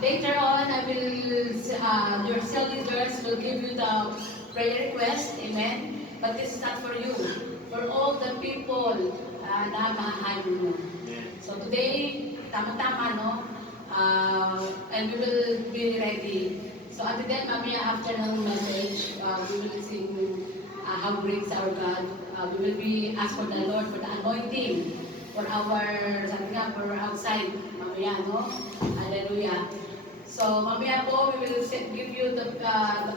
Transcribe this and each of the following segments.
Later on, I will, your cell leaders will give you the prayer request, amen? But this is not for you, for all the people na mahal mo. So today, tama-tama, no? And we will be ready. So until then, mamaya after ng message, we will sing how great is our God. We will be ask for the Lord for the anointing for our, sabi nga, for outside, mamaya, no? Hallelujah. So, mamaya po, we will give you the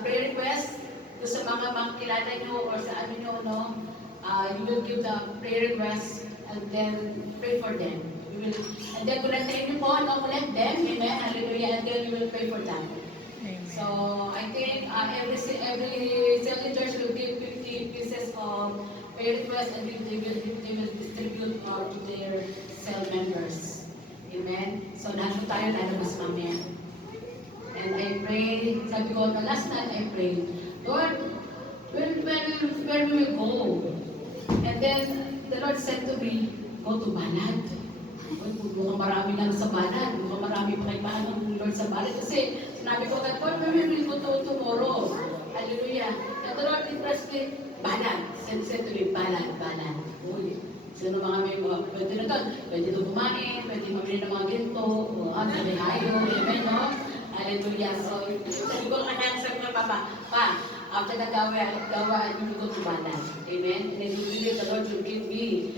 prayer request to sa mga kilala nyo or sa ano nyo, no? You will give the prayer request and then pray for them. We will, and then connect nyo po, no? Connect them, amen, hallelujah, and then we will pray for them. Amen. So, I think every cell church will give 50 pieces of prayer request and they will distribute to their cell members. Amen? So, nandun tayo lalabas mamaya. And I pray, sabi ko, the last time I prayed, Lord, where we will go? And then, the Lord said to me, go to Banat. Mukhang marami lang sa Banat. Mukhang marami pa kayo paano ng Lord sa Banat. Kasi, sinabi ko, Lord, where we will go tomorrow? Hallelujah. And the Lord interested, Banat. Said to me, Banat. Uy. Sino mga may mga pwede na doon? Pwede doon kumain, pwede mamili ng mga ginto, o sabi hayo, amen, no? Hallelujah. So, sabi ko anak, sabi ng Papa, Pa, after the gawa, you will go to Banat. Amen? And then you believe the Lord will give me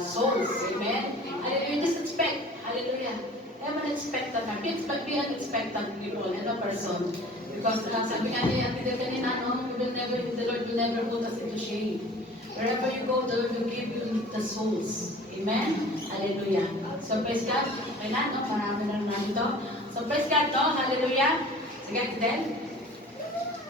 souls. Amen? Hallelujah. Just expect. Hallelujah. Ever expectant. Be an expectant people and a person. Because sabi nga niya, kanina, no? The Lord will never put us into shame. Wherever you go, the Lord will give you the souls. Amen? Hallelujah. So praise God. Kailan, no? Marami na namin ito. So praise God, no? Hallelujah. Sige, then,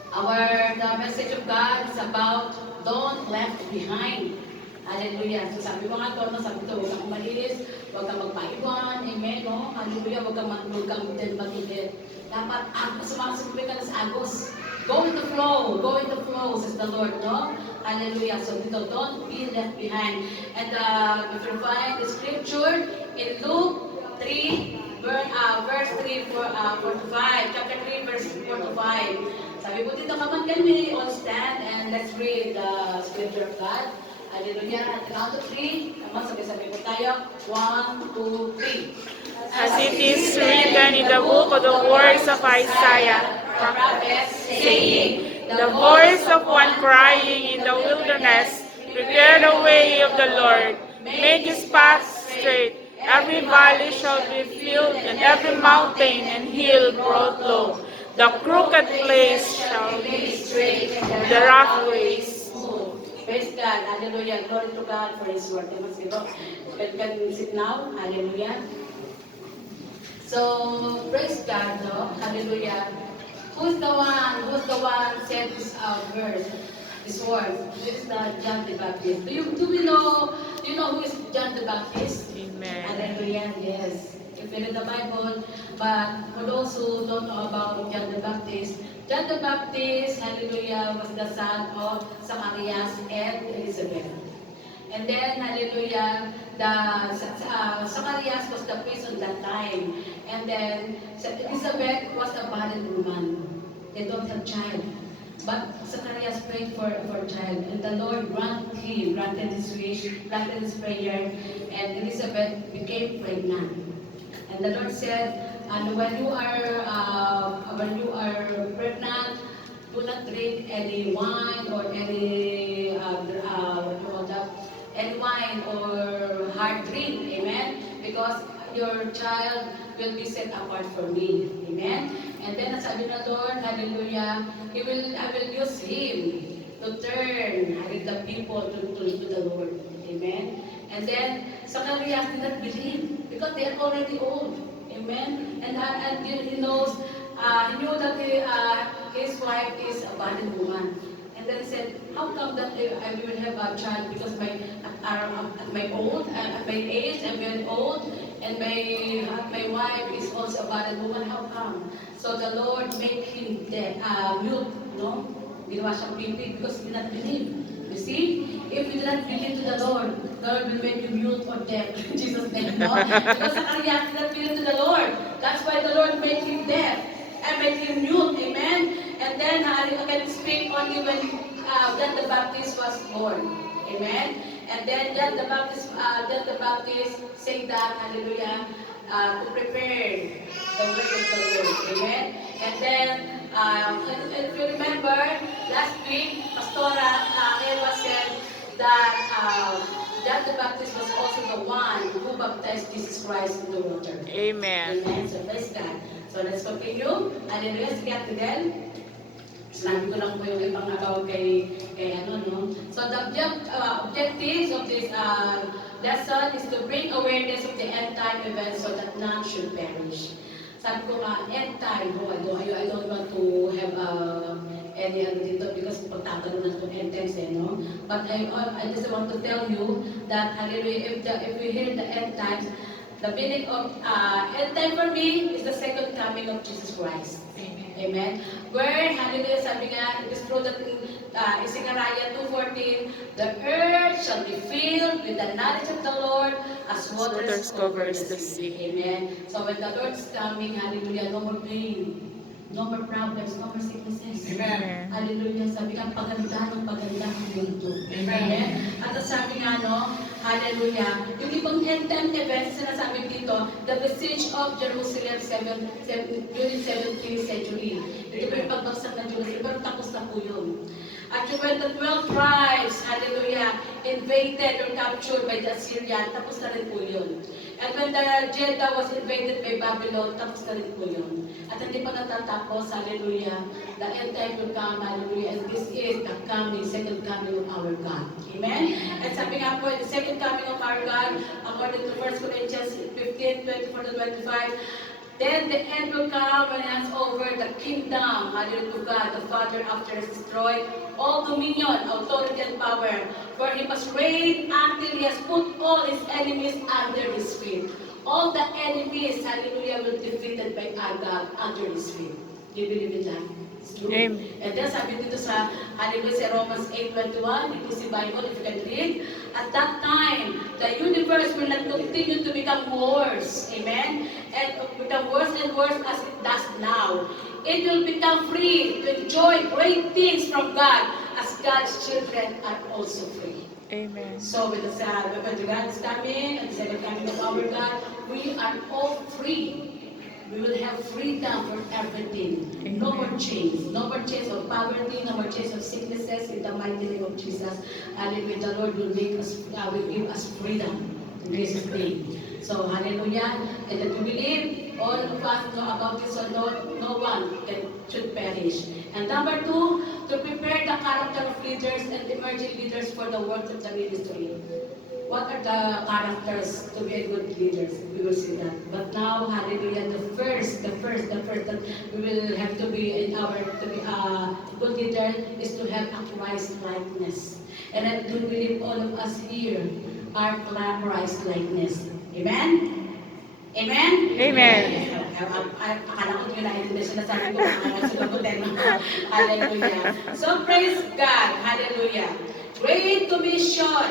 the message of God is about don't left behind. Hallelujah. So sabi ko nga ito, no? Sabi ito, huwag kang malinis, huwag kang magpaiwan. Amen, no? Hallelujah. Huwag kang mag-init. Dapat sumakasumbi ka na sa agos. Go with the flow, says the Lord, no? Hallelujah. So dito, don't be left behind. And if you find the scripture in Luke 3, verse 3, 4 to 5, chapter 3, verse 4 to 5. Sabi po dito, come on, can we all stand and let's read the scripture of God? Hallelujah. At the count of 3, naman sabi-sabi po tayo. 1, 2, 3. As it is written in the book of the words of Isaiah, saying, the voice of one crying in the wilderness, prepare the way of the Lord, make his path straight. Every valley shall be filled, and every mountain and hill brought low. The crooked place shall be straight, and the rough ways smooth. Praise God. Hallelujah. Glory to God for His word. You can sit now. Hallelujah. So, praise God, no? Hallelujah. Who's the one said this verse, this word? This is John the Baptist. Do you know who is John the Baptist? Amen. Hallelujah, yes. If you read the Bible, but for those who don't know about John the Baptist, hallelujah, was the son of Zacharias and Elizabeth. And then, hallelujah, Zacharias was the priest at that time. And then, Elizabeth was a barren woman. They don't have child. But Zacharias prayed for a child. And the Lord granted his wish, granted his prayer. And Elizabeth became pregnant. And the Lord said, and when you are pregnant, do not drink any wine or any wine or hard drink, amen? Because your child will be set apart for me, amen? And then sabi na Lord, hallelujah, I will use him to turn the people to the Lord, amen? And then Zacharias did not believe because they are already old, amen? And he knows, he knew that his wife is a barren woman. And then said, how come that I will have a child because at my age, I'm very old, and my wife is also a barren woman. How come? So the Lord made him mute, no? Ginawa siyang pipi because he did not believe. You see, if you do not believe to the Lord will make you mute or deaf in Jesus' name, no? Because Zacharias did not believe to the Lord. That's why the Lord made can speak only when John the Baptist was born. Amen. And then John the Baptist say that, hallelujah, to prepare the way of the Lord. Amen. And then, if you remember, last week, Pastora Eva said that John the Baptist was also the one who baptized Jesus Christ in the water. Amen. Amen. So, praise God. So, let's continue. Hallelujah. Sige, Ate Del. Sinabi ko lang po yung ibang agaw kay ano, no? So, the objectives of this lesson is to bring awareness of the end time events so that none should perish. Sabi ko nga, end time, I don't want to have any ano dito because pagtatanong na itong end times, no? But I just want to tell you that, hallelujah, if we hear the end times, the meaning of end time for me is the second coming of Jesus Christ. Amen. Where, hallelujah, sabi nga, it is true that in Zechariah 2:14, the earth shall be filled with the knowledge of the Lord as waters covers the sea. Amen. So when the Lord is coming, hallelujah, no more pain, no more problems, no more sicknesses. Amen. Hallelujah. Sabi nga, paganda ng paganda ang mundo. Amen. At sabi nga, no, hallelujah, yung ibang end time events, sinasabi dito, the besiege of Jerusalem during 17th century. Ito yung pagbagsak ng Jerusalem, pero tapos na po yun. At when the 12 tribes, hallelujah, invaded or captured by the Assyrian, tapos na rin po yun. And when the Jeddah was invaded by Babylon, tapos na rin po yun. At hindi pa natatapos, hallelujah, the end time will come, hallelujah, and this is the second coming of our God. Amen? And sabi nga po, the second coming of our God, according to 1 Corinthians 15:24-25, then the end will come and hands over the kingdom, hallelujah, to God, the Father, after he has destroyed all dominion, authority, and power. For he must reign until he has put all his enemies under his feet. All the enemies, hallelujah, will be defeated by our God under his feet. Do you believe in that? It's true. Amen. And then sabi dito sa, hallelujah, sa Romans 8:21, it is the Bible, if you can read. At that time, the universe will not continue to become worse. Amen? And become worse and worse as it does now. It will become free to enjoy great things from God as God's children are also free. Amen. So when God is coming and the second coming of our God, we are all free. We will have freedom from everything. No more chains. No more chains of poverty. No more chains of sicknesses. In the mighty name of Jesus, hallelujah, the Lord will make us, will give us freedom in Jesus' name. So hallelujah, and that we believe all of us know about this, so no one should perish. And number two, to prepare the character of leaders and emerging leaders for the work of the ministry. What are the characters to be a good leader? We will see that. But now, hallelujah, the first that we will have to be to be a good leader is to have a Christ likeness. And I do believe all of us here are Christ likeness. Amen? Amen? Amen. Akala ko yun na hindi na sinasabi ko mga sinagutin. Hallelujah. So praise God. Hallelujah. Great Commission.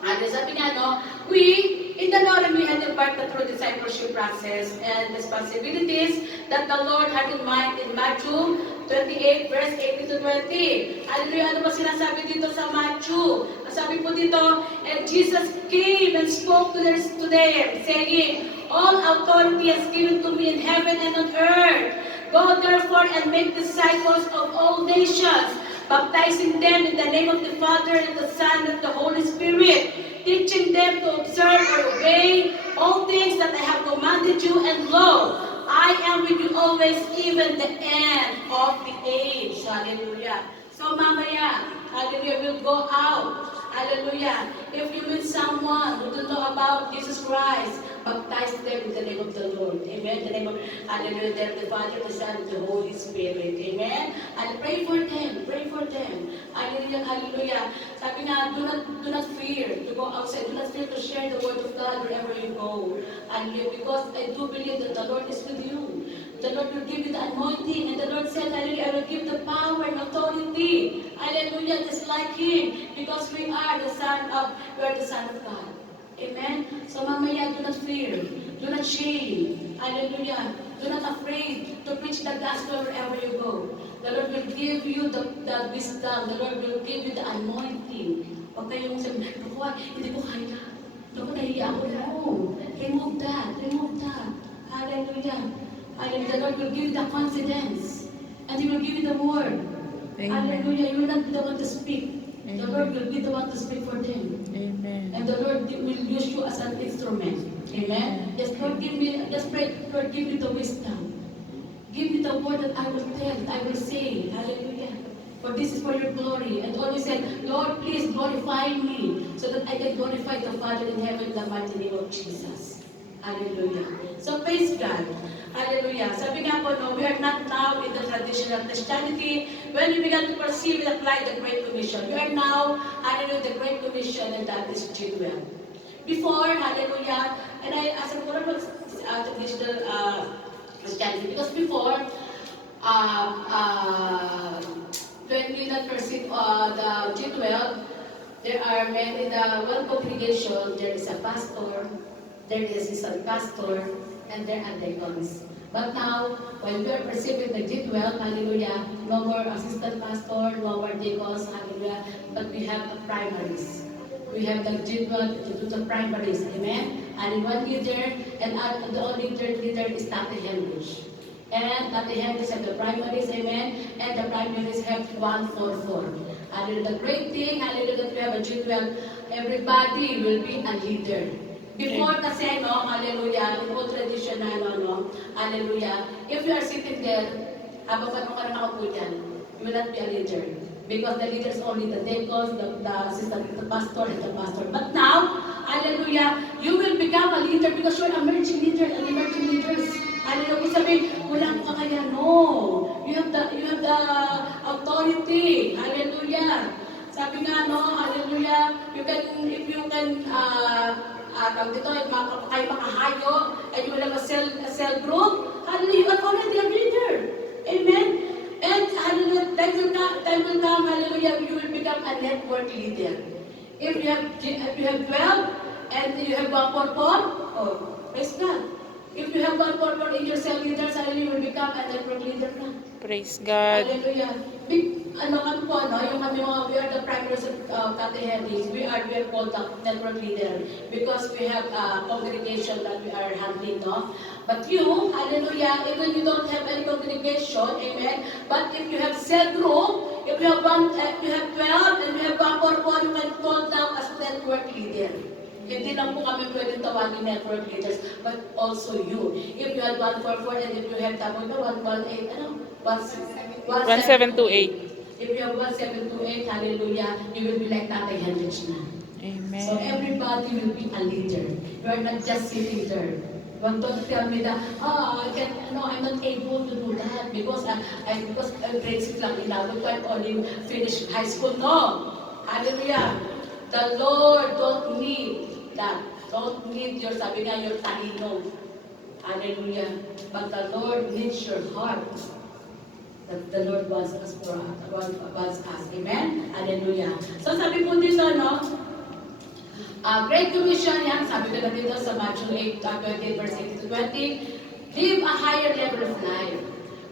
Sabi nga, no, we, in the Lord, we had embarked the true discipleship process and responsibilities that the Lord had in mind in Matthew 28, verse 18-20. Hallelujah, ano ba sinasabi dito sa Matthew? Sabi po dito, and Jesus came and spoke to them, saying, all authority is given to me in heaven and on earth. Go therefore and make disciples of all nations, baptizing them in the name of the Father and the Son and the Holy Spirit, teaching them to observe or obey all things that I have commanded you, and lo, I am with you always, even the end of the age. Hallelujah. So mamaya, hallelujah, we'll go out. Hallelujah. If you meet someone who don't know about Jesus Christ, baptize them in the name of the Lord. Amen. In the name of, hallelujah, the Father, the Son, and the Holy Spirit. Amen. And pray for them. Pray for them. Hallelujah. Hallelujah. Sabi nga, do not fear to go outside. Do not fear to share the word of God wherever you go. Hallelujah. Because I do believe that the Lord is with you. The Lord will give you the anointing. And the Lord said, hallelujah, I will give the power and authority. Hallelujah, just like Him. Because we are the Son of God. Amen? So mamaya, do not fear. Do not shame. Hallelujah. Do not afraid to preach the gospel wherever you go. The The Lord will give you the wisdom. The Lord will give you the anointing. Huwag kayong sabi, "Naku, hindi ko kaya. Naku, nahiya ako." No. Remove that. Remove that. Hallelujah. Hallelujah. The Lord will give you the confidence. And He will give you the word. Amen. Hallelujah. You will not be the one to speak. The Amen. Lord will be the one to speak for them. Amen. And the Lord will use you as an instrument. Amen. Just Lord, give me, just pray, Lord, give me the wisdom. Give me the word that I will tell, I will say. Hallelujah. For this is for your glory. And always say, Lord, please glorify me so that I can glorify the Father in heaven in the mighty name of Jesus. Hallelujah. So praise God. Hallelujah. Sabi nga po, no, we are not now in the traditional Christianity. When we began to perceive and apply the Great Commission, we are now, hallelujah, the Great Commission, and that is G12. Before, hallelujah, and I, as a part of traditional Christianity, because before, when we not perceive the G12, there are many, the one congregation, there is a pastor, there is a assistant pastor, and there are deacons. But now, when we are perceiving the G12, hallelujah, no more assistant pastor, no more deacons, hallelujah, but we have the primaries. We have the G12 to do the primaries, amen? And one leader, and the only third leader is Tate Henrich. And Tate Henrich have the primaries, amen? And the primaries have 144. Hallelujah. The great thing, hallelujah, that we have a G12, everybody will be a leader. Before kasi, no, hallelujah, in old tradition na, no, hallelujah, if you are sitting there, habang paano ka na nakaupo dyan, you will not be a leader. Because the leader is only the deacons, the assistant, the pastor, and the pastor. But now, hallelujah, you will become a leader because you are emerging leader and emerging leaders. Hallelujah, kung sabihin, wala ka kaya, no. You have the authority. Hallelujah. Sabi nga, no, hallelujah, you can, if you can, tawag dito, kayo makahayo, and you will have a cell group, hallelujah, you are already a leader. Amen? And hallelujah, time will come, hallelujah, you will become a network leader. If you have 12, and you have 144, oh, praise God. If you have 144 in your cell leaders, hallelujah, you will become a network leader na. Praise God. Hallelujah. Ano po, no? Yung kami mga, we are the primaries of Tate Henrich. We are called the network leader because we have a congregation that we are handling, no? But you, hallelujah, even you don't have any congregation, amen, but if you have cell group, if you have 12, and you have 144, you can call down as network leader. Hindi lang po kami pwedeng tawagin network leaders, but also you. If you had 144 and if you have tapos na 118, ano? 1728. If you have 1728, hallelujah, you will be like Tate Henrich na. Amen. So everybody will be a leader. You are not just sitting there. Don't tell me that, I'm not able to do that because because grade 6 lang inabot ko and only finished high school. No! Hallelujah! The Lord don't need that. Don't need your, sabi nga, your talino. Hallelujah! But the Lord needs your heart. That the Lord wants us for wants us. Amen? Hallelujah! So sabi po dito, no? Great Commission yan, sabi ko na dito sa Matthew 8, 20, verse 18 to 20, live a higher level of life.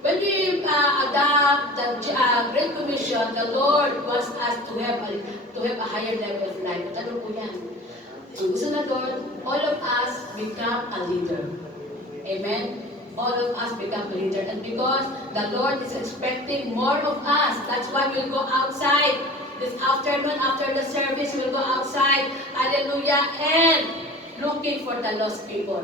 When we adopt the Great Commission, the Lord wants us to have a higher level of life. Ano po yan? Ang gusto na Lord, all of us become a leader. Amen? All of us become a leader. And because the Lord is expecting more of us, that's why we'll go outside. This afternoon, after the service, we'll go outside, hallelujah, and looking for the lost people.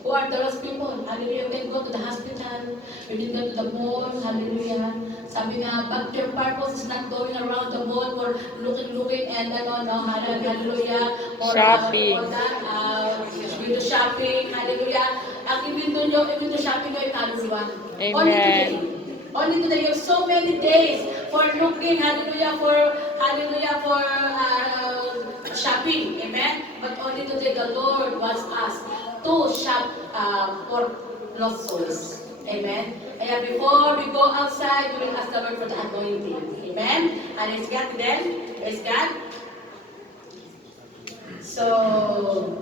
Who are the lost people? Hallelujah, we can go to the hospital, we can go to the mall, hallelujah. Sabi nga, but your purpose is not going around the mall for looking, and hallelujah, for Shopping. window shopping, hallelujah. Ang window shopping nyo ay kaluluwa. Amen. Only today. Only today, you have so many days for looking, hallelujah, for shopping, amen? But only today the Lord wants us to shop for lost souls, amen? Kaya before we go outside, we will ask the Lord for the anointing, amen? And is God then? Is God? So,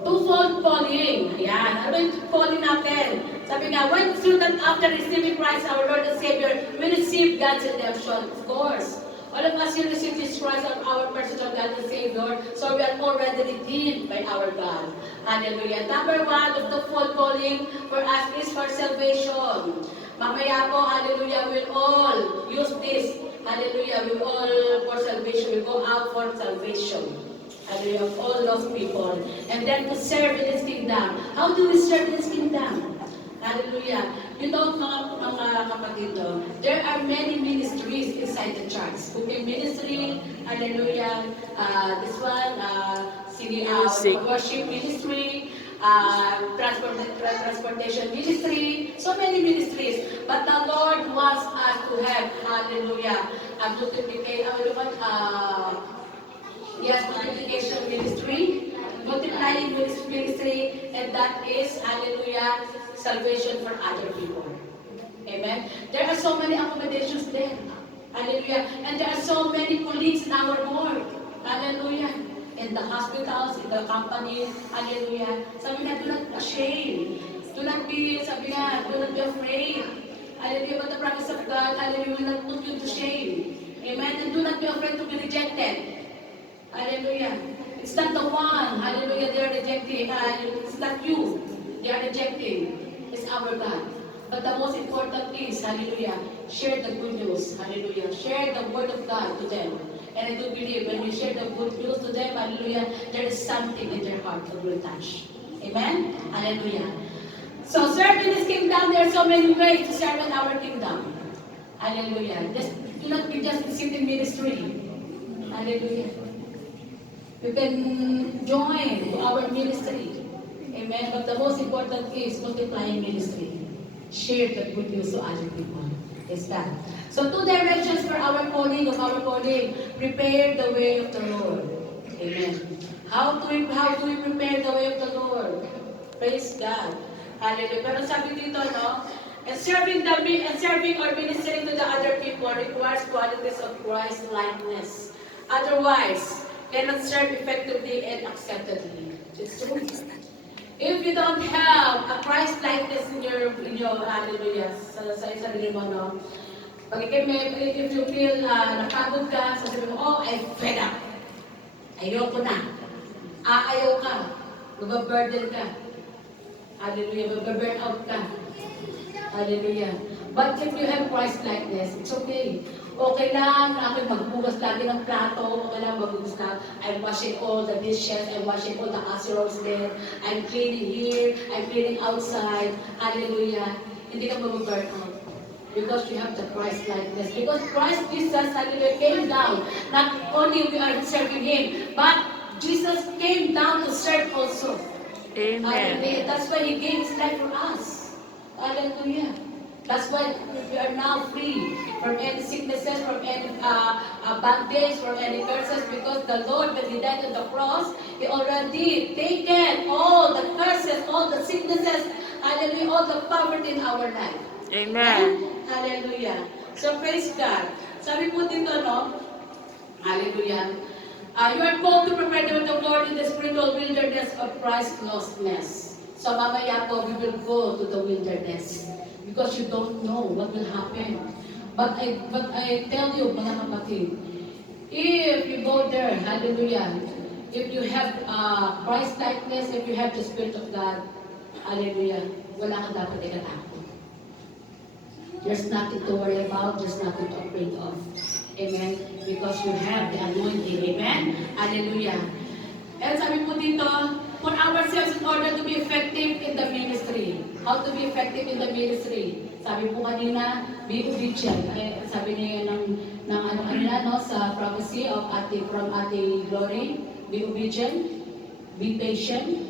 twofold calling. Ayan. Ano ba yung calling natin? Sabi nga, when through that after receiving Christ our Lord and Savior, we receive God's redemption. Of course. All of us here receive Jesus Christ as our personal God and Savior, so we are already redeemed by our God. Hallelujah. Number one of the full calling for us is for salvation. Mamaya po, hallelujah, we'll all use this. Hallelujah, we'll all for salvation. We'll go out for salvation. Hallelujah, of all lost people. And then to serve in His kingdom. How do we serve in His kingdom? Hallelujah. You know, mga kapatid, no? There are many ministries inside the church. Cooking ministry, hallelujah. This one, Music. worship ministry, transportation ministry, so many ministries. But the Lord wants us to have, hallelujah, a multiplication ministry, multiplying ministry, and that is, hallelujah, salvation for other people. Amen. There are so many accommodations there. Hallelujah. And there are so many colleagues in our work. Hallelujah. In the hospitals, in the company. Hallelujah. Sabi nga, do not be ashamed. Do not be, sabi nga, do not be afraid. Hallelujah. But the promise of God, hallelujah, will not put you to shame. Amen. And do not be afraid to be rejected. Hallelujah. It's not the one, hallelujah, they are rejecting. It's not you. They are rejecting. It's our God. But the most important is, hallelujah, share the good news. Hallelujah. Share the word of God to them. And I do believe when you share the good news to them, hallelujah, there is something in their heart that will touch. Amen? Hallelujah. So serve in His kingdom, there are so many ways to serve in our kingdom. Hallelujah. Just do not be just sit in ministry. Hallelujah. You can join to our ministry. Amen. But the most important is multiplying ministry. Share the good news to other people. Is that. So 2 directions for our calling of our calling. Prepare the way of the Lord. Amen. How do we prepare the way of the Lord? Praise God. Hallelujah. Pero sabi dito, no? And serving or ministering to the other people requires qualities of Christ likeness. Otherwise, cannot serve effectively and acceptably. It's true. If you don't have a Christ likeness in your hallelujah, sa sarili mo, no? If you feel napagod ka, sasabihin mo, oh, I'm fed up. Ayoko na. Aayaw ka. Mag-burden ka. Hallelujah. Mag-burn out ka. Hallelujah. But if you have Christ likeness, it's okay. Okay lang, ako'y magbugas lagi ng plato, okay lang magbugas na, I'm washing all the dishes, I'm washing all the casseroles there, I'm cleaning here, I'm cleaning outside, hallelujah. Hindi ka mag-burn out. Because you have the Christ likeness. Because Christ Jesus, hallelujah, came down. Not only we are serving Him, but Jesus came down to serve also. Amen. Hallelujah. That's why He gave His life for us. Hallelujah. That's why we are now free from any sicknesses, from any bondage, from any curses, because the Lord, when He died on the cross, He already taken all the curses, all the sicknesses, hallelujah, all the poverty in our life. Amen. Hallelujah. So praise God. Sabi po dito, no? Hallelujah. You are called to prepare the way of the Lord in the spiritual wilderness of Christlessness. So mamaya po, we will go to the wilderness. Because you don't know what will happen. But I tell you, mga kapatid, if you go there, hallelujah, if you have Christ likeness, if you have the Spirit of God, hallelujah, wala ka dapat ikatakot. There's nothing to worry about, there's nothing to afraid of. Amen? Because you have the anointing. Amen? Hallelujah. And sabi po dito, for ourselves in order to be effective in the ministry. How to be effective in the ministry? Sabi po kanina, be obedient. Sabi niya ng ano kanina, no, sa prophecy of from Ate Glory, be obedient, be patient.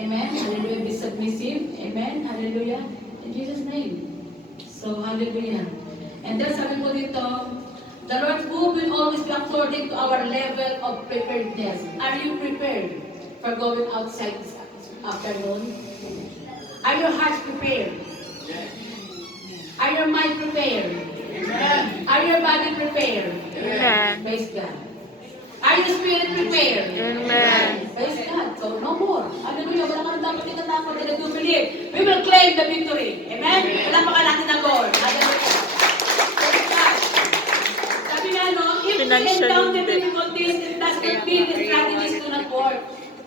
Amen. Hallelujah. Be submissive. Amen. Hallelujah. In Jesus' name. So, hallelujah. And then sabi po dito, the Lord's move will always be according to our level of preparedness. Are you prepared for going outside this afternoon? Are your hearts prepared? Are your mind prepared? Amen. Are your body prepared? Amen. Praise God. Are your spirit prepared? Amen. Praise God. So no more. Hallelujah. Wala kang dapat itatakot and to believe, we will claim the victory. Amen? Palapakan natin ang Lord. Hallelujah. Sabi nga, no, if we encounter difficulties, it does not mean the strategies do not work.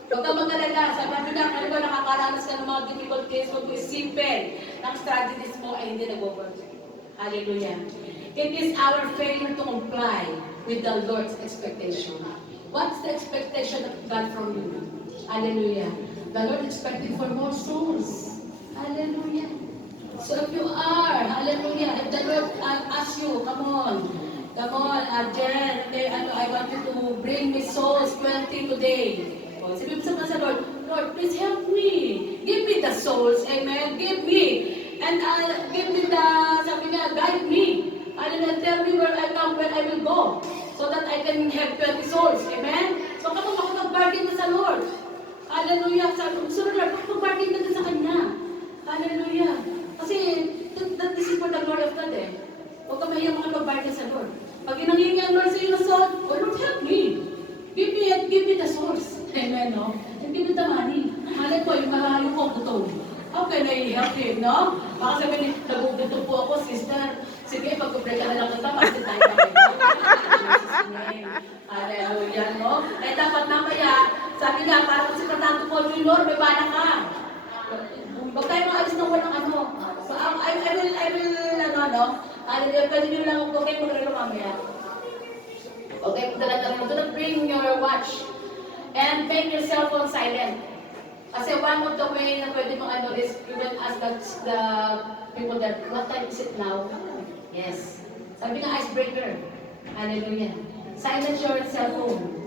Huwag ka mag-alala. Sabi nga, ano ba nakakaranas ka ng mga difficulties, huwag mo isipin ng strategies mo ay hindi nag-work. Hallelujah. It is our failure to comply with the Lord's expectation. What's the expectation of God from you? Hallelujah. The Lord expecting for more souls. Hallelujah. So if you are, hallelujah, if the Lord asks you, come on, Jen, okay, I want you to bring me souls 20 today. O, sabi mo sa Lord, Lord, please help me. Give me the souls, amen. Give me. And give me the, sabi nga, guide me. Hallelujah, tell me where I come, where I will go. So that I can have 20 souls, amen. So kapag makapag-bargain ka sa Lord, hallelujah, so Lord, makapag-bargain ka sa Kanya. Hallelujah. Kasi, this is for the glory of God eh. Huwag ka mahiyang makapag-bargain sa Lord. Pag inangingi ang Lord sa iyo na soul, oh Lord, help me. Give me the source. Amen, no? And give me the money. Halit ko, yung malayo ko, gutom. How can I help him, no? Baka sabihin, nagugutom po ako, sister. Sige, pag-break ka na lang kita, kasi tayo na kayo. Hallelujah, no? Eh, dapat namaya, sabi nga, parang si Fernando po, Junior, may bala ka. Huwag tayo maalis ng walang ano. So, I will, hallelujah, pwede nyo lang, okay, magrelo mamaya. Okay, you're gonna bring your watch and make your cell phone silent. Kasi one of the way na pwede mong is you will ask the people that, what time is it now? Yes. Sabi nga icebreaker. Hallelujah. Silence your cell phone.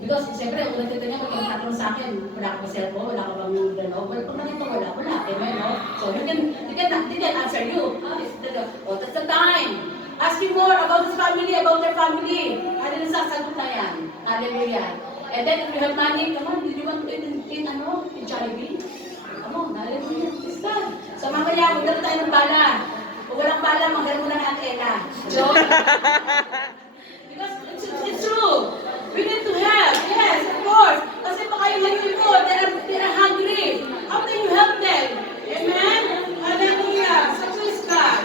Because siyempre, kung nandito niya, kung nagtatanong sa akin, wala ka pa cellphone, wala ka bang gano'n, well, pag nandito, wala. Amen, no? So, they can answer you. Oh, that's the time. Ask him more about his family, about their family. Hallelujah, sasagot na yan. Hallelujah. And then, if you have money, come on, did you want to eat in Jollibee? Come on, hallelujah. It's done. So, mamaya, magdala tayo ng bala. Kung walang bala, magdala mo na ng antena. Joke? Because it's true. We need to help. Yes, of course. Kasi baka yung people, they are hungry. How can you help them? Amen? Hallelujah. So praise God.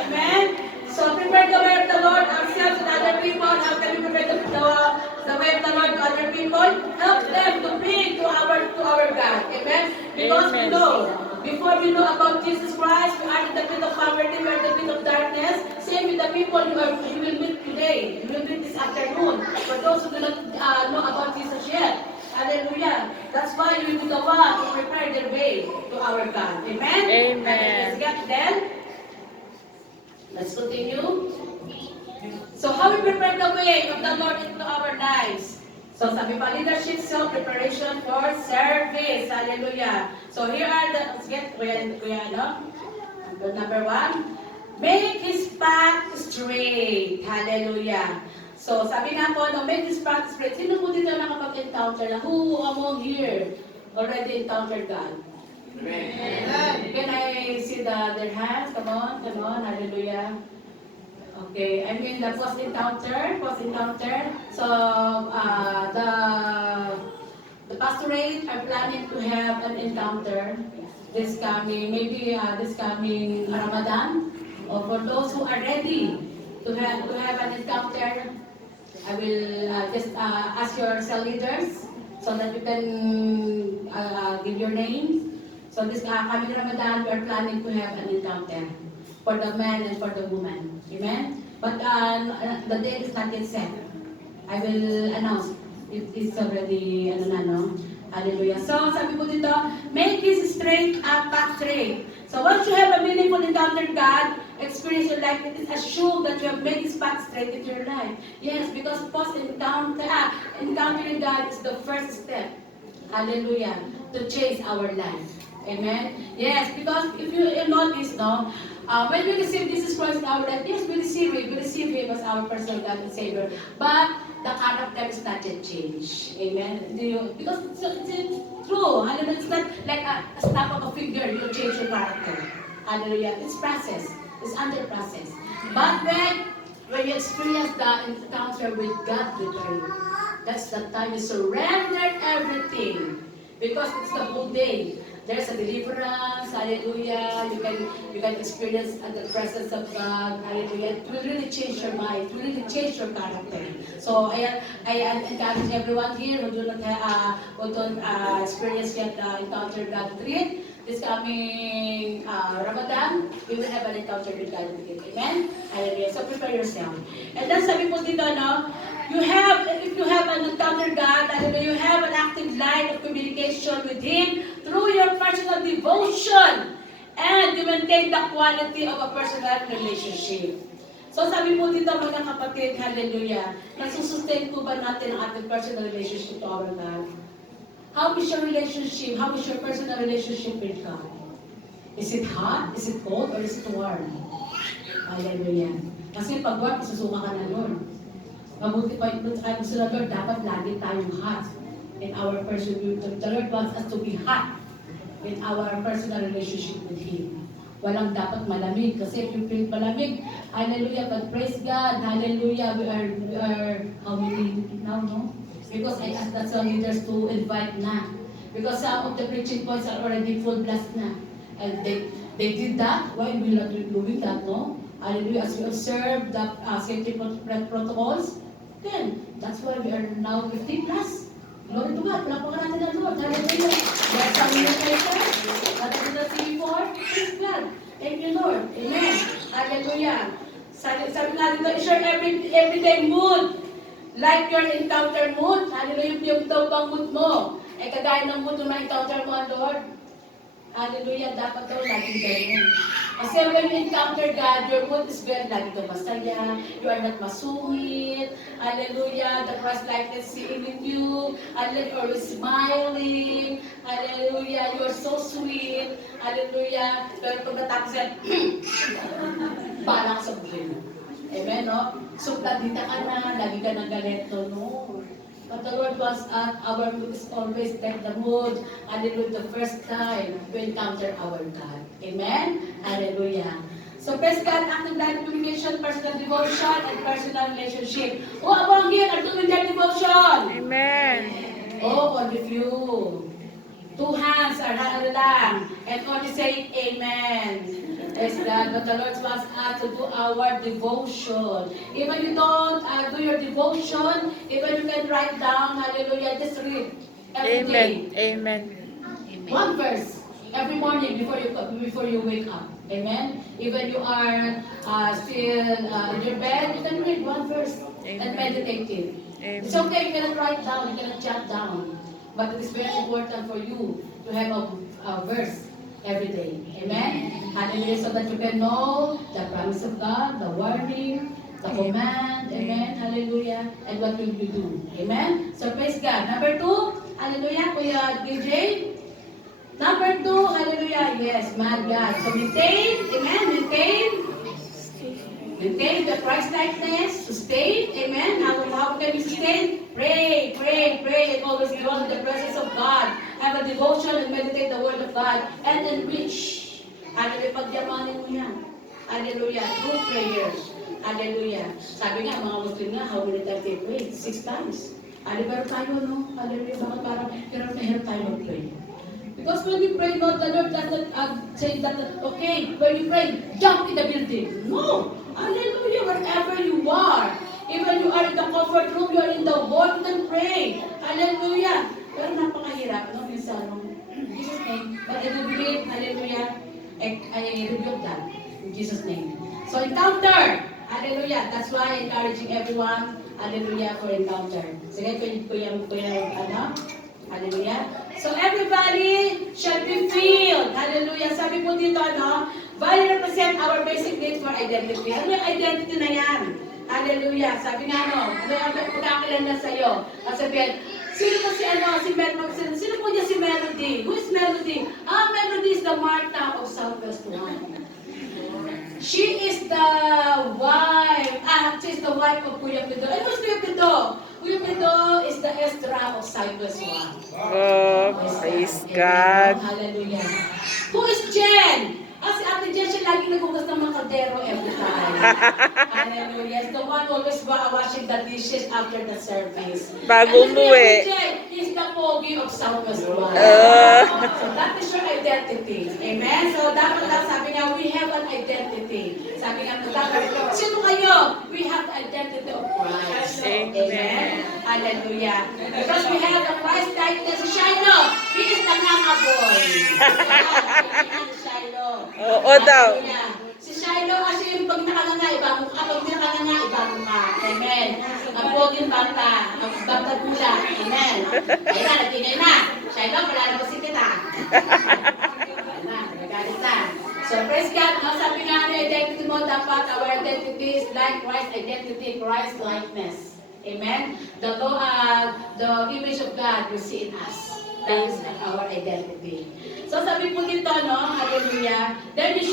Amen? So prepare the way of the Lord ourselves and other people. How can we prepare the way of the Lord to other people? Help them to bring to our God. Amen? Because we know, before we know about Jesus Christ, we are in the pit of poverty, we are in the pit of darkness. Same with the people you will meet today. You will meet this afternoon. For those who do not know about Jesus yet. Hallelujah. That's why we will be the one to prepare their way to our God. Amen? Amen. Let's get then. Let's continue. So how we prepare the way of the Lord into our lives? So sabi pa, leadership, self-preparation for service. Hallelujah. So here are the, let's get, number 1, make his path straight. Hallelujah. So sabi nga po, no, make his path straight. Sino po dito nakapag-encounter na? Who among here already encountered God? Amen. Can I see their hands? Come on, hallelujah. Okay, I mean the post-encounter. So, the pastorate are planning to have an encounter this coming Ramadan. Or for those who are ready to have an encounter, I will just ask your cell leaders so that you can give your names. So this coming Ramadan, we are planning to have an encounter for the men and for the women. Amen? But the date is not yet set. I will announce. It is already, Hallelujah. So, sabi po dito, make his path straight. So, once you have a meaningful encounter with God, experience your life, it is assumed that you have made his path straight into your life. Yes, because encountering God is the first step. Hallelujah. To change our life. Amen? Yes, because if you notice, when we receive Jesus Christ in our life, yes, we receive Him as our personal God and Savior. But the character is not yet changed. Amen? Because it's true. Hallelujah. It's not like a snap of a finger, you change your character. Hallelujah. It's process. It's under process. But when you experience the encounter with God literally, that's the time you surrender everything. Because it's the whole day. there's a deliverance, hallelujah. You can experience the presence of God, hallelujah. It will really change your mind, it will really change your character. So I encourage everyone here who do not experience yet encounter God with this coming Ramadan, we will have an encounter with God with it. Amen? Hallelujah. So prepare yourself. And then sabi po dito, no? If you have an encounter God, hallelujah, you have an active line of communication with Him through your personal devotion. And you maintain the quality of a personal relationship. So sabi po dito mga kapatid, hallelujah, nasusustain po ba natin ang ating personal relationship to our God? How is your relationship? How is your personal relationship with God? Is it hot? Is it cold? Or is it warm? Hallelujah. Kasi pag warm, isusuka ka na Lord. Mabuti pa ito sa gusto na Lord, dapat lagi tayong hot in our personal. The Lord wants us to be hot in our personal relationship with Him. Walang dapat malamig. Kasi if you feel malamig, hallelujah, but praise God, hallelujah, we are how many now, no? Because I asked the song leaders to invite na. Because some of the preaching points are already full blast na. And they did that. Why we not doing that, no? Hallelujah. As we observe the safety protocols, then that's why we are now 15 plus. Glory to God. Palapakan natin ang Lord. Hallelujah. There's some ministers that I did not see before. Praise God. Thank you, Lord. Amen. Hallelujah. Sabi nga dito, i-share everyday mood. Like your encounter mood, hallelujah, yung daw bang mood mo, ay kagaya ng mood na encounter mo, Lord. Hallelujah, dapat daw laging ganyan. Kasi when you encounter God, your mood is very lagi ka masaya, you are not masungit, hallelujah, the Christ likeness seeing in you, hallelujah, you're always smiling, hallelujah, you are so sweet, hallelujah, pero pag natapos yan, parang sa buhay mo. Amen, no? So, tadita ka na, lagi ka na ganito, no? But the Lord wants our mood is always like the mood, hallelujah, the first time to encounter our God. Amen? Hallelujah. So, praise God, active life communication, personal devotion, and personal relationship. Who among you are doing their devotion? Amen. Oh, all of you. Two hands are lang, and only say Amen. Praise God. But the Lord wants us to do our devotion. Even you don't do your devotion, even you can write down, hallelujah, just read every day. Amen. One verse every morning before you wake up. Amen. Even you are still in your bed, you can read one verse and meditate it. Amen. It's okay, you cannot write down, you cannot jot down. But it is very important for you to have a verse every day. Amen? Hallelujah. So that you can know the promise of God, the warning, the command. Amen? Hallelujah. And what will you do? Amen? So praise God. Number 2, hallelujah, Kuya DJ. Number 2, hallelujah, yes, my God. So maintain, amen, maintain the Christ-likeness, sustain, amen. How can we sustain? Pray, and always dwell in the presence of God. Have a devotion and meditate the word of God. And enrich. Hallelujah, pagyamanin mo yan. Hallelujah, through prayers. Hallelujah. Sabi nga, mga Muslim nga, how many times they pray? 6 times. Hallelujah, tayo, no? Hallelujah, bakit parang hirap tayo mag-pray? Because when you pray, no, the Lord doesn't say that, okay, when you pray, jump in the building. No! Hallelujah, wherever you are. Even you are in the comfort room, you are in the hall, you can pray. Hallelujah. Pero napakahirap, no? Minsan, no? In Jesus' name. But I do believe, hallelujah, I rebuke that. In Jesus' name. So encounter. Hallelujah. That's why I'm encouraging everyone, hallelujah, for encounter. Sige, kuya, ano? Hallelujah. So everybody should be filled. Hallelujah. Sabi po dito, no? Value represent our basic need for identity. Ano yung identity na yan? Hallelujah. Sabi nga, no? Ano yung pagkakalan na sa'yo? Sabihin, sino po si Melody? Sino po niya si Melody? Who is Melody? Melody is the Martha of Southwest 1. She is the wife. She is the wife of Kuya Pido. And who's Kuya Pido? Kuya Pido is the Esdra of Southwest 1. Oh, praise God. Hallelujah. Who is Jen? Si Ate Jen, siya lagi naghugas ng mga kaldero every time. Hallelujah. The one always washing the dishes after the service. Bago And umuwi. Jen is the pogi of Southwest One. Uh. So that is your identity. Amen? So dapat lang sabi nga, we have an identity. Sabi nga, dapat, sino kayo? We have the identity of Christ. Amen. Hallelujah. Because we have the Christ likeness. Si Shiloh, he is the Nanga boy. Si Shiloh. Oo daw. Hallelujah. Si Shiloh kasi yung pag nakanganga, ibang mukha. Pag di nakanganga, ibang mukha. Amen. Ang poging bata, ang bata pula. Amen. Ayun na, nagingay na. Shiloh, palalabasin kita. Ayun na, nagagalit na. So praise God, ang sabi nga ng identity mo, dapat our identity is like Christ identity, Christ likeness. Amen? The image of God we see in us. That is our identity. So sabi po dito, no, hallelujah, then if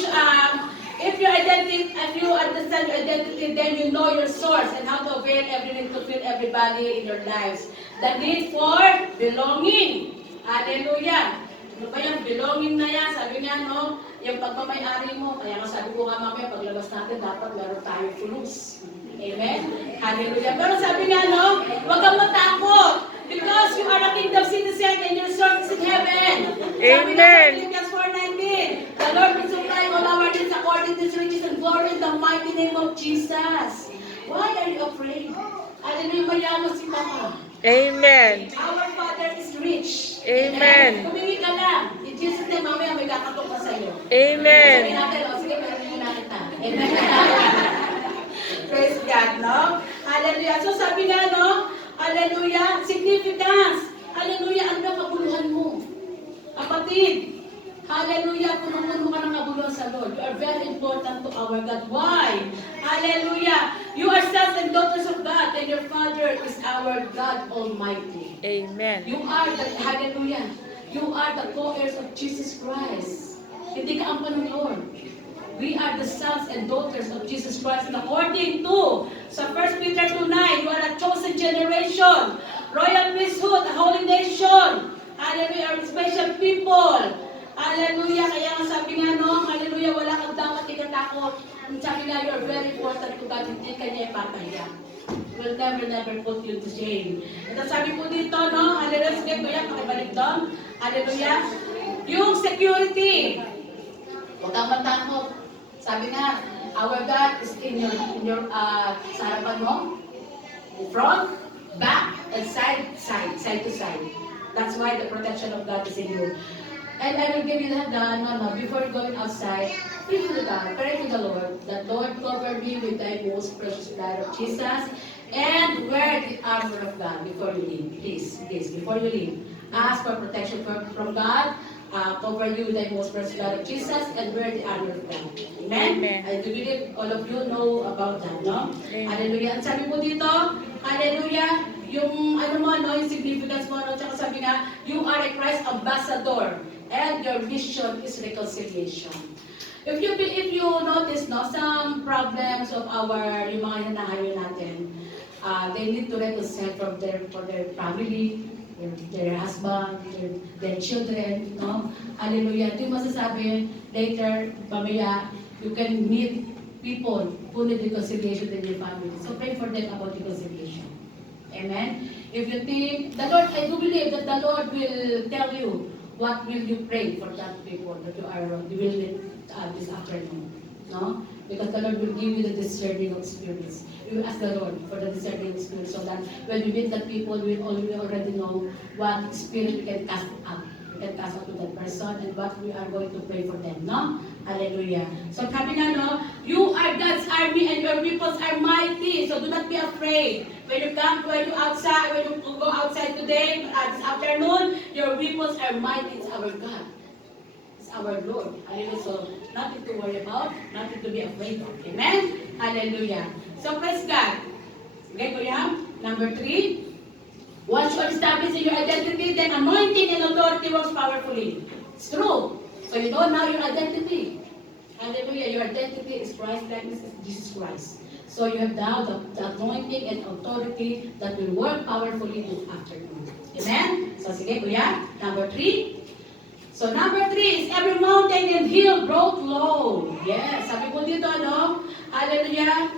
you understand your identity, then you know your source and how to avail everything to fill everybody in your lives. The need for belonging. Hallelujah. Ano ba yung belonging na yan? Sabi nga, no, yung pagmamayari mo, kaya nga sabi ko nga mamaya, paglabas natin, dapat meron tayong fulus. Amen? Hallelujah. Pero sabi nga, no, huwag kang matakot because you are a kingdom citizen and your source is in heaven. Sabi nga sa Philippians 4:19, the Lord will supply all our needs according to His riches and glory in the mighty name of Jesus. Why are you afraid? Hallelujah, mayaman si Papa. Amen. Our Father is rich. Amen. Humingi ka lang. In Jesus' name, mamaya may kakatok pa sa'yo. Amen. Sabi natin, o sige, pero hindi na kita. Amen. Praise God, no? Hallelujah. So sabi nga, no? Hallelujah. Significance. Hallelujah. Ano ang kabuluhan mo? Kapatid. Hallelujah. Puno-puno ka ng kabuluhan sa Lord. You are very important to our God. Why? Hallelujah. You are sons and daughters of God, and your Father is our God Almighty. Amen. You are the, hallelujah, you are the co-heirs of Jesus Christ. Hindi ka ang ng Lord. We are the sons and daughters of Jesus Christ. And according to, sa 1 Peter 2:9, you are a chosen generation, royal priesthood, a holy nation. Hallelujah, a special people. Hallelujah, kaya nga sabi nga, no, hallelujah, wala kang dapat ikatakot. Sabi nga, you are very important to God, hindi ka niya ipapahiya. Will never put you to shame. At sabi po dito, no, hallelujah, sige kuya, pakibalik doon. Hallelujah. Yung security. Huwag kang matakot. Sabi nga, our God is in your sa harapan mo, front, back, and side to side. That's why the protection of God is in you. And I will give you that before going outside, pray to God, pray to the Lord, that Lord cover me with thy most precious blood of Jesus, and wear the armor of God before you leave. Please, before you leave, ask for protection from God, cover you with thy most precious blood of Jesus, and wear the armor of God. Amen? Amen. I do believe all of you know about that, no? Amen. Hallelujah. At sabi po dito, hallelujah, yung ano mo, no, yung significance mo, no, tsaka sabi nga, you are a Christ ambassador, and your mission is reconciliation. If you notice, no, some problems of yung mga hinahayo natin, they need to reconcile for their family, their husband, their children, no? Hallelujah. Ito yung masasabi, later, mamaya, you can meet people who need reconciliation in your family. So pray for them about reconciliation. Amen? If you think, I do believe that the Lord will tell you what will you pray for that people that you will meet this afternoon. No? Because the Lord will give you the discerning of spirits. You ask the Lord for the discerning of spirits so that when you meet that people, we already know what spirit we can cast out. We can cast out to that person and what we are going to pray for them. No? Hallelujah. So sabi nga, no, you are God's army and your peoples are mighty. So do not be afraid. When you go outside today, this afternoon, your peoples are mighty. It's our God. It's our Lord. Hallelujah. So nothing to worry about, nothing to be afraid of. Amen? Hallelujah. So praise God. Okay, kuya? Number 3. Once you are established in your identity, then anointing and authority works powerfully. It's true. So you know now your identity. Hallelujah. Your identity is Christ, likeness is Jesus Christ. So you have now the anointing and authority that will work powerfully this afternoon. Amen? So sige, kuya. Number 3. So number 3 is every mountain and hill broke low. Yes. Sabi po dito, ano? Hallelujah.